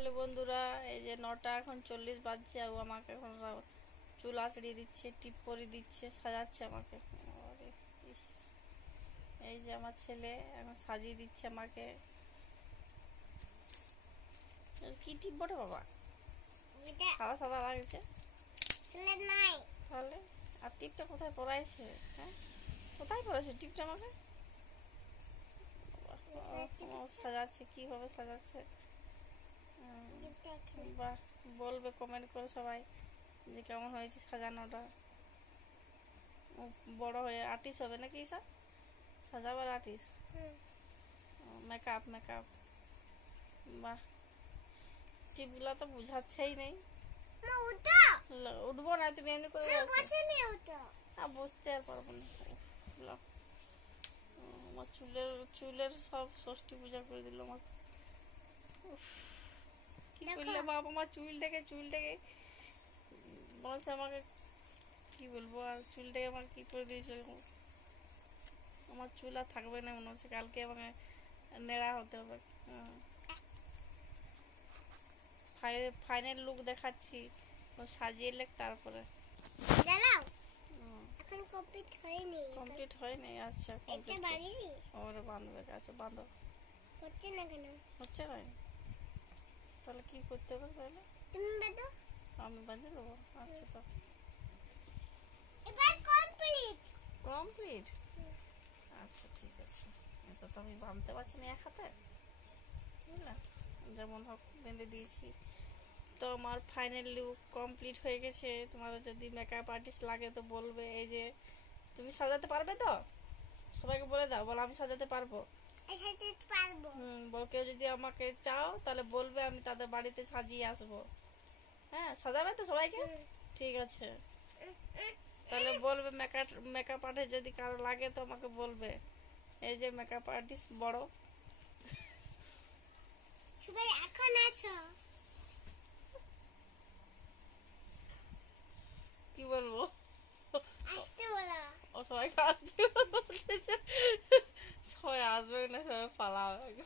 Hello বন্ধুরা, এই যে 9টা এখন 40 বাজছে। আর ও আমাকে এখন চুল আঁচড়িয়ে দিচ্ছে, টিপ পরিয়ে দিচ্ছে, সাজাচ্ছে আমাকে। আরে ইস, এই যে আমার ছেলে এখন সাজিয়ে দিচ্ছে আমাকে। কি টিপ বটে বাবা, সাদা সাদা লাগছে তাহলে। আর টিপটা কোথায় পরাইছে? হ্যাঁ, কোথায় পরাইছে টিপটা আমাকে? সাজাচ্ছে, কিভাবে সাজাচ্ছে? বাহ, বলবে কমেন্ট করে সবাই যে কেমন হয়েছে সাজানোটা। বড় হয়ে আর্টিস্ট হবে নাকি? সব সাজাবার আর্টিস্ট, মেকআপ মেকআপ। বাহ, টিপগুলো তো বুঝাচ্ছেই নেই। উঠবো না, তুমি এমনি করে বুঝতে আর পারবো না। আমার চুলের সব ষষ্ঠী পূজা করে দিল আমার। কি করলে বাপ, আমার চুলটাকে বলছে আমাকে, কি বলবো আর, চুলটাকে আমার কি করে দিয়েছিল। আমার চুল আর থাকবে না মনে হচ্ছে, কালকে আমাকে নেড়া হতে হবে। ফাইনাল লুক দেখাচ্ছি, ও সাজিয়ে লেখ তারপরে। কমপ্লিট হয়নি? আচ্ছা, ওরে বাঁধবে। আচ্ছা বাঁধো। হচ্ছে না কেন? হচ্ছে না, তাহলে কি করতে হবে? তাহলে তুমি বাঁধো, আমি বাঁধে দেবো। আচ্ছা, তো এবার কমপ্লিট। আচ্ছা ঠিক আছে, এটা তো আমি বাঁধতে পারছি না এক হাতে, বুঝলা? যেমন হোক বেঁধে দিয়েছি। তো আমার ফাইনাল লুক কমপ্লিট হয়ে গেছে। তোমাদের যদি মেকআপ আর্টিস্ট লাগে তো বলবে। এই যে তুমি সাজাতে পারবে তো? সবাইকে বলে দাও, বলো আমি সাজাতে পারবো। বল, কেউ যদি আমাকে চাও তাহলে বলবে, আমি তাদের বাড়িতে সাজিয়ে আসবো। হ্যাঁ, সাজাবে তো সবাইকে? ঠিক আছে, তাহলে বলবে। মেকআপ আর্টিস্ট যদি কারো লাগে তো আমাকে বলবে। এই যে মেকআপ আর্টিস্ট বড়, এখন আছো। কি বলবো, আসতে বলো। ও সবাইকে আসতে বলতেছে, সবাই আসবে না, সবাই পালাবে।